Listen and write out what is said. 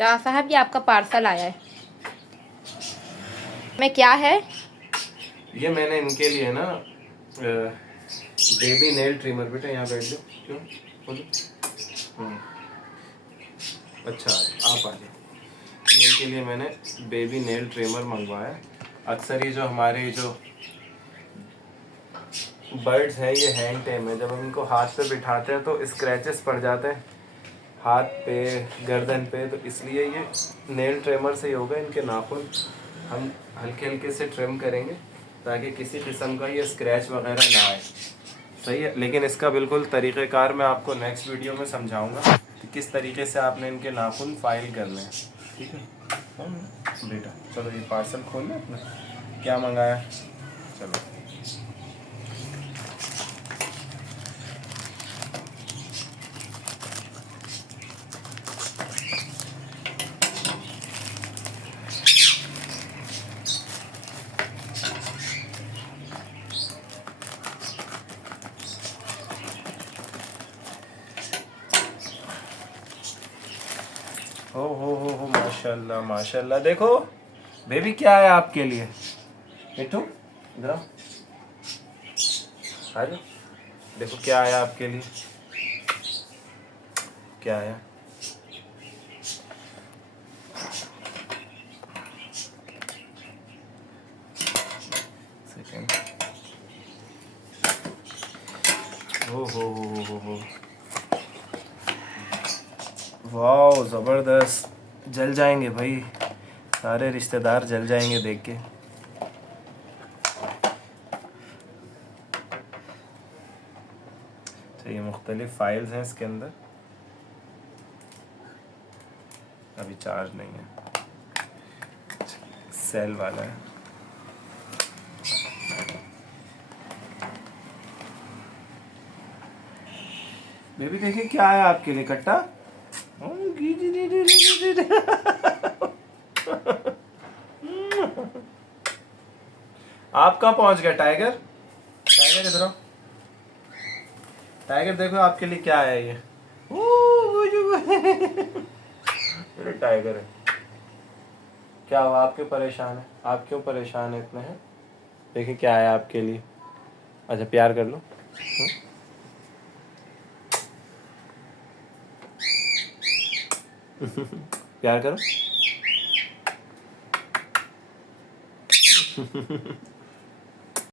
शाह साहब, ये आपका पार्सल आया है। में क्या है? ये मैंने इनके लिए ना बेबी नेल ट्रिमर। बेटा यहाँ बैठ जाओ। क्यों बोलो? अच्छा आप आ जाओ। इनके लिए मैंने बेबी नेल ट्रिमर मंगवाया। अक्सर ये जो हमारे जो बर्ड्स हैं ये हैंड टेम है, जब हम इनको हाथ पे बिठाते हैं तो स्क्रैचेस पड़ जाते हैं हाथ पे, गर्दन पे, तो इसलिए ये नेल ट्रिमर से ही होगा। इनके नाखून हम हल्के हल्के से ट्रिम करेंगे ताकि किसी किस्म का ये स्क्रैच वगैरह ना आए। सही है, लेकिन इसका बिल्कुल तरीक़ेकार मैं आपको नेक्स्ट वीडियो में समझाऊंगा कि किस तरीके से आपने इनके नाखून फाइल करने हैं। ठीक है बेटा, चलो ये पार्सल खोल लें अपना। क्या मंगाया? चलो हो माशाल्लाह माशाल्लाह। देखो बेबी क्या है आपके लिए। मिट्टू इधर आओ, आ जाओ। देखो क्या है आपके लिए, क्या है। सेकंड। हो वाह ज़बरदस्त। जल जाएंगे भाई, सारे रिश्तेदार जल जाएंगे देख के। तो ये मुख्तलिफ फाइल्स हैं इसके अंदर। अभी चार्ज नहीं है, सेल वाला है। बेबी देखिए क्या है आपके लिए। कट्टा आप कहाँ पहुंच गए टाइगर? टाइगर इधर आओ। टाइगर देखो आपके लिए क्या है ये। ये टाइगर है। क्या हुआ, आप क्यों परेशान है? आप क्यों परेशान है इतने हैं? देखिए क्या है आपके लिए। अच्छा प्यार कर लो। प्यार करो।